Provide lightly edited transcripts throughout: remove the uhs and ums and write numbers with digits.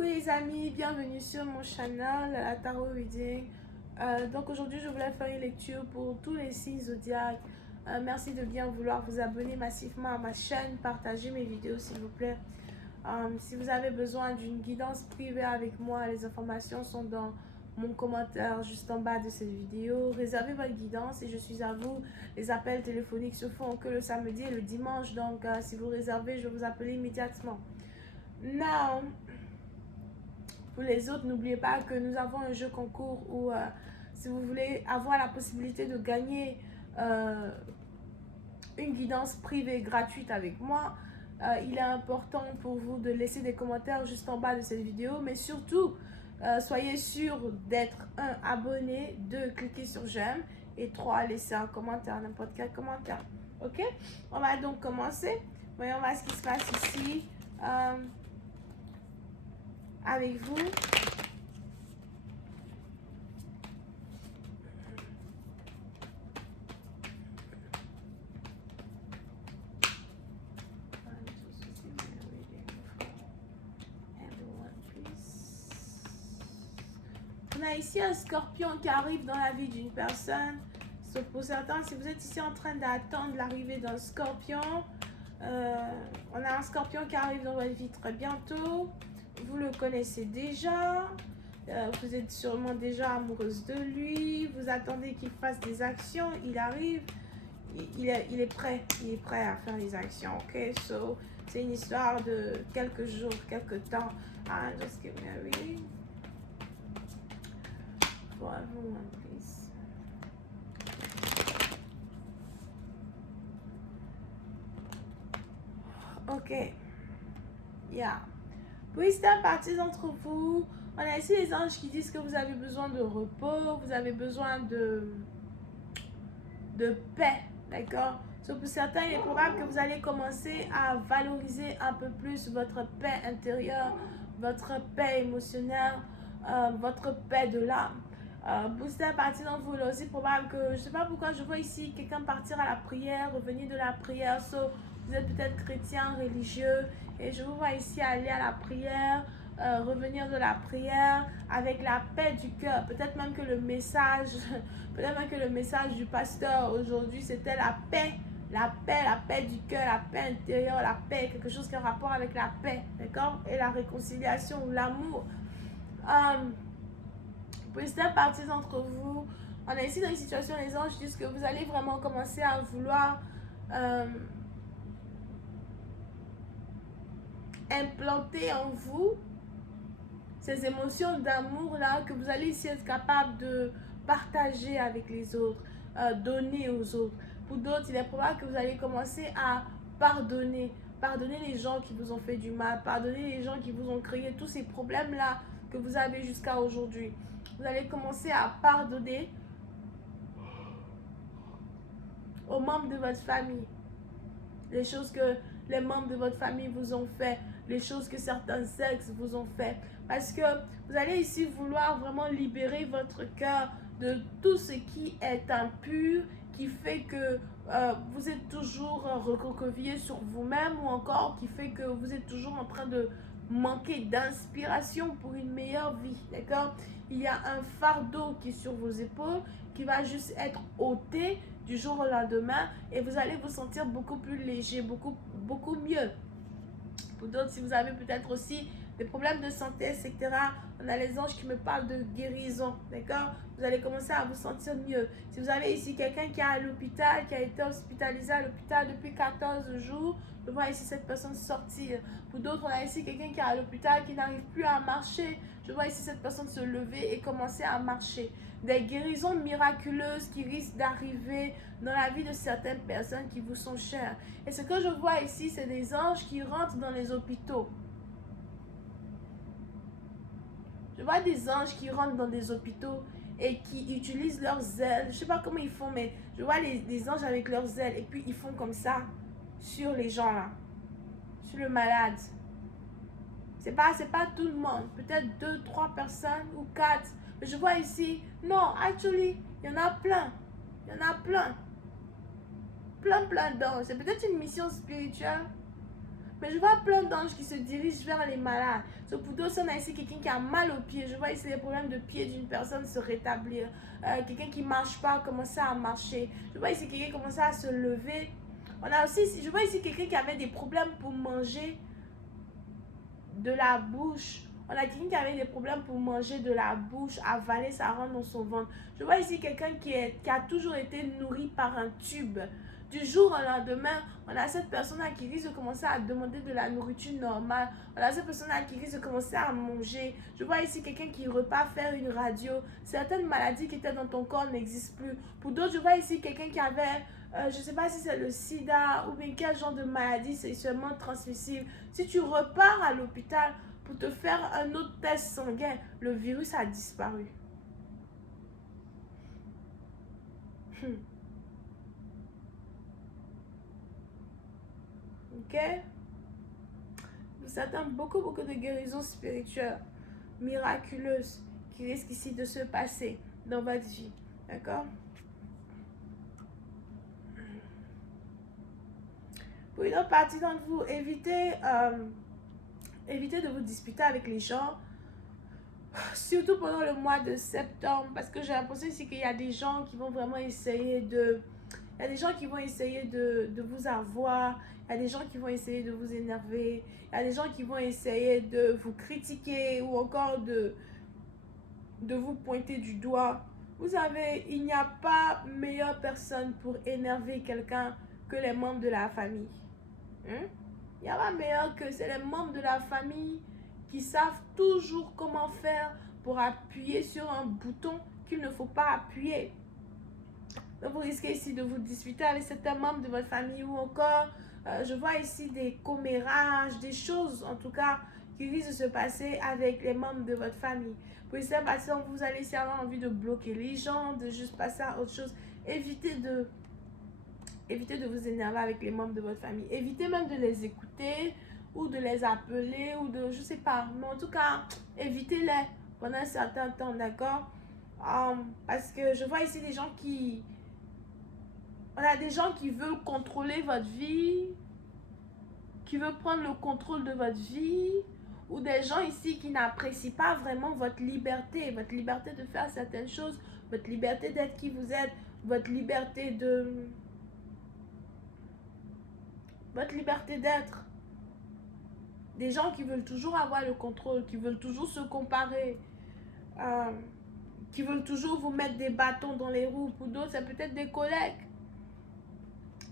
Coucou les amis, bienvenue sur mon channel, la Tarot Reading. Donc aujourd'hui je voulais faire une lecture pour tous les signes zodiaques. Merci de bien vouloir vous abonner massivement à ma chaîne, partager mes vidéos s'il vous plaît. Si vous avez besoin d'une guidance privée avec moi, les informations sont dans mon commentaire juste en bas de cette vidéo. Réservez votre guidance et je suis à vous. Les appels téléphoniques se font que le samedi et le dimanche, donc si vous réservez, je vais vous appeler immédiatement. Now, pour les autres, n'oubliez pas que nous avons un jeu concours où si vous voulez avoir la possibilité de gagner une guidance privée gratuite avec moi, il est important pour vous de laisser des commentaires juste en bas de cette vidéo, mais surtout, soyez sûr d'être abonné, 2 cliquer sur j'aime et 3 laisser un commentaire, n'importe quel commentaire. Ok, on va donc commencer. Voyons voir ce qui se passe ici avec vous. On a ici un scorpion qui arrive dans la vie d'une personne. Sauf pour certains, si vous êtes ici en train d'attendre l'arrivée d'un scorpion, on a un scorpion qui arrive dans votre vie très bientôt. Vous le connaissez déjà. Vous êtes sûrement déjà amoureuse de lui. Vous attendez qu'il fasse des actions. Il arrive. Il est prêt. Il est prêt à faire les actions. Ok, so c'est une histoire de quelques jours, quelques temps. Just give me a reading. For everyone, please. Ok. Yeah. Pour certaines parties d'entre vous, on a ici les anges qui disent que vous avez besoin de repos, vous avez besoin de paix, d'accord? So, pour certains, il est probable que vous allez commencer à valoriser un peu plus votre paix intérieure, votre paix émotionnelle, votre paix de l'âme. Pour certaines parties d'entre vous, il est aussi probable que, je ne sais pas pourquoi, je vois ici quelqu'un partir à la prière, revenir de la prière. So, vous êtes peut-être chrétien, religieux, et je vous vois ici aller à la prière, revenir de la prière avec la paix du cœur. Peut-être même que le message, du pasteur aujourd'hui, c'était la paix du cœur, la paix intérieure, la paix, quelque chose qui a rapport avec la paix, d'accord? Et la réconciliation, l'amour. Pour certaines parties d'entre vous, on est ici dans une situation, les anges disent que vous allez vraiment commencer à vouloir implanter en vous ces émotions d'amour là que vous allez ici être capable de partager avec les autres, donner aux autres. Pour d'autres, il est probable que vous allez commencer à pardonner les gens qui vous ont fait du mal, pardonner les gens qui vous ont créé tous ces problèmes là que vous avez jusqu'à aujourd'hui. Vous allez commencer à pardonner aux membres de votre famille les choses que les membres de votre famille vous ont fait, les choses que certains ex vous ont fait. Parce que vous allez ici vouloir vraiment libérer votre cœur de tout ce qui est impur, qui fait que vous êtes toujours recroquevillé sur vous-même, ou encore qui fait que vous êtes toujours en train de manquer d'inspiration pour une meilleure vie, d'accord? Il y a un fardeau qui est sur vos épaules, qui va juste être ôté du jour au lendemain, et vous allez vous sentir beaucoup plus léger, beaucoup mieux. Pour d'autres, si vous avez peut-être aussi des problèmes de santé, etc., on a les anges qui me parlent de guérison, d'accord? Vous allez commencer à vous sentir mieux. Si vous avez ici quelqu'un qui est à l'hôpital, qui a été hospitalisé à l'hôpital depuis 14 jours, je vois ici cette personne sortir. Pour d'autres, on a ici quelqu'un qui est à l'hôpital, qui n'arrive plus à marcher. Je vois ici cette personne se lever et commencer à marcher. Des guérisons miraculeuses qui risquent d'arriver dans la vie de certaines personnes qui vous sont chères. Et ce que je vois ici, c'est des anges qui rentrent dans les hôpitaux. Je vois des anges qui rentrent dans des hôpitaux et qui utilisent leurs ailes. Je ne sais pas comment ils font, mais je vois les anges avec leurs ailes et puis ils font comme ça sur les gens là, sur le malade. C'est pas tout le monde, peut-être 2, 3 personnes ou 4. Mais je vois ici, non, actually, il y en a plein. Il y en a plein. Plein d'anges. C'est peut-être une mission spirituelle. Mais je vois plein d'anges qui se dirigent vers les malades. Pour d'autres, on a ici quelqu'un qui a mal aux pieds. Je vois ici les problèmes de pied d'une personne se rétablir. Quelqu'un qui ne marche pas commencer à marcher. Je vois ici quelqu'un commencer à se lever. On a aussi, je vois ici quelqu'un qui avait des problèmes pour manger de la bouche. On a quelqu'un qui avait des problèmes pour manger de la bouche, avaler, ça rentre dans son ventre. Je vois ici quelqu'un qui a toujours été nourri par un tube. Du jour au lendemain, on a cette personne-là qui risque de commencer à demander de la nourriture normale. On a cette personne-là qui risque de commencer à manger. Je vois ici quelqu'un qui repart faire une radio. Certaines maladies qui étaient dans ton corps n'existent plus. Pour d'autres, je vois ici quelqu'un qui avait, je ne sais pas si c'est le sida ou bien quel genre de maladie sexuellement transmissible. Si tu repars à l'hôpital pour te faire un autre test sanguin, le virus a disparu. Ok? Nous attendons beaucoup de guérisons spirituelles, miraculeuses, qui risquent ici de se passer dans votre vie. D'accord? Pour une autre partie d'entre vous, évitez de vous disputer avec les gens, surtout pendant le mois de septembre, parce que j'ai l'impression ici qu'il y a des gens qui vont vraiment essayer de... Il y a des gens qui vont essayer de vous avoir, il y a des gens qui vont essayer de vous énerver, il y a des gens qui vont essayer de vous critiquer ou encore de vous pointer du doigt. Vous savez, il n'y a pas meilleure personne pour énerver quelqu'un que les membres de la famille. Il n'y a pas meilleur que c'est les membres de la famille qui savent toujours comment faire pour appuyer sur un bouton qu'il ne faut pas appuyer. Donc vous risquez ici de vous disputer avec certains membres de votre famille ou encore, je vois ici des commérages, des choses en tout cas qui risquent de se passer avec les membres de votre famille. Pour ça, vous allez ici avoir envie de bloquer les gens, de juste passer à autre chose. Évitez de vous énerver avec les membres de votre famille. Évitez même de les écouter ou de les appeler ou de, je sais pas. Mais en tout cas, évitez-les pendant un certain temps, d'accord? Parce que je vois ici des gens qui... On a des gens qui veulent contrôler votre vie, qui veulent prendre le contrôle de votre vie, ou des gens ici qui n'apprécient pas vraiment votre liberté de faire certaines choses, votre liberté d'être qui vous êtes, votre liberté d'être. Des gens qui veulent toujours avoir le contrôle, qui veulent toujours se comparer, qui veulent toujours vous mettre des bâtons dans les roues. Pour d'autres, c'est peut-être des collègues.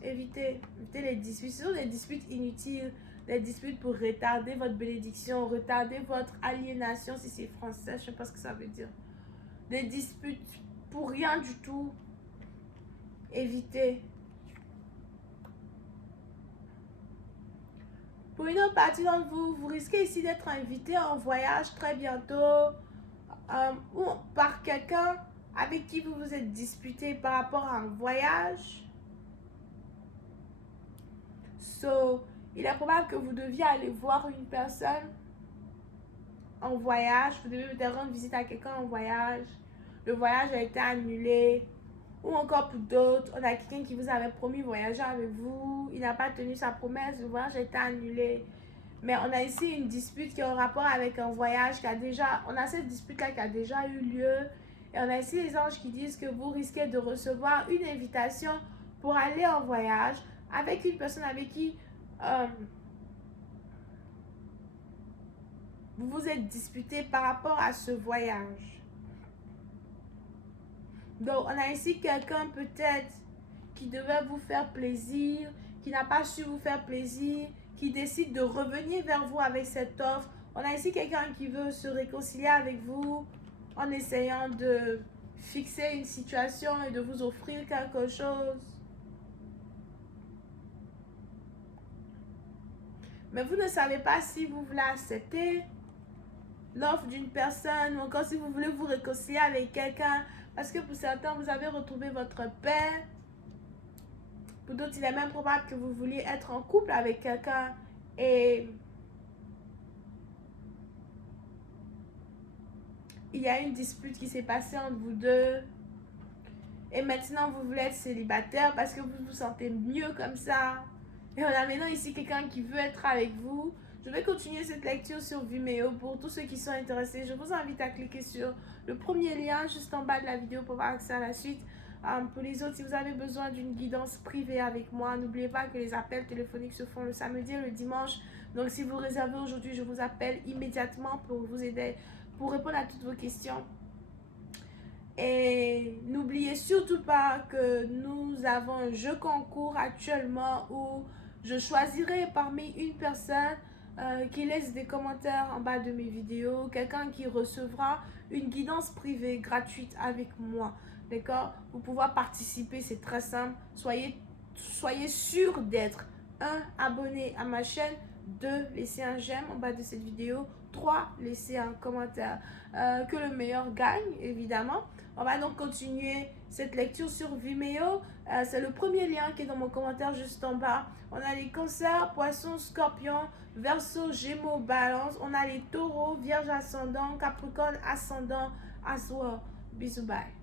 Évitez les disputes. Ce sont des disputes inutiles, des disputes pour retarder votre bénédiction, retarder votre aliénation, si c'est français, je ne sais pas ce que ça veut dire. Des disputes pour rien du tout. Évitez. Pour une autre partie d'entre vous, vous risquez ici d'être invité en voyage très bientôt ou par quelqu'un avec qui vous vous êtes disputé par rapport à un voyage. Il est probable que vous deviez aller voir une personne en voyage. Vous devez peut-être rendre visite à quelqu'un en voyage. Le voyage a été annulé. Ou encore pour d'autres, on a quelqu'un qui vous avait promis voyager avec vous. Il n'a pas tenu sa promesse. Le voyage a été annulé. Mais on a ici une dispute qui est en rapport avec un voyage qui a déjà... On a cette dispute-là qui a déjà eu lieu. Et on a ici les anges qui disent que vous risquez de recevoir une invitation pour aller en voyage avec une personne avec qui vous vous êtes disputé par rapport à ce voyage. Donc, on a ici quelqu'un peut-être qui devait vous faire plaisir, qui n'a pas su vous faire plaisir, qui décide de revenir vers vous avec cette offre. On a ici quelqu'un qui veut se réconcilier avec vous en essayant de fixer une situation et de vous offrir quelque chose. Mais vous ne savez pas si vous voulez accepter l'offre d'une personne ou encore si vous voulez vous réconcilier avec quelqu'un. Parce que pour certains, vous avez retrouvé votre paix. Pour d'autres, il est même probable que vous vouliez être en couple avec quelqu'un et il y a une dispute qui s'est passée entre vous deux. Et maintenant, vous voulez être célibataire parce que vous vous sentez mieux comme ça. Et on a maintenant ici quelqu'un qui veut être avec vous. Je vais continuer cette lecture sur Vimeo. Pour tous ceux qui sont intéressés, je vous invite à cliquer sur le premier lien juste en bas de la vidéo pour avoir accès à la suite. Pour les autres, si vous avez besoin d'une guidance privée avec moi, n'oubliez pas que les appels téléphoniques se font le samedi et le dimanche. Donc si vous réservez aujourd'hui, je vous appelle immédiatement pour vous aider, pour répondre à toutes vos questions. Et n'oubliez surtout pas que nous avons un jeu concours actuellement où je choisirai parmi une personne qui laisse des commentaires en bas de mes vidéos, quelqu'un qui recevra une guidance privée gratuite avec moi. D'accord? Pour pouvoir participer, c'est très simple. Soyez sûr d'être 1. Abonné à ma chaîne, 2. Laissez un j'aime en bas de cette vidéo, 3. Laissez un commentaire. Que le meilleur gagne, évidemment. On va donc continuer cette lecture sur Vimeo. C'est le premier lien qui est dans mon commentaire juste en bas. On a les cancers, poissons, scorpions, verseau, gémeaux, balance. On a les taureaux, vierge ascendant, capricorne ascendant, assoir. Bisous, bye.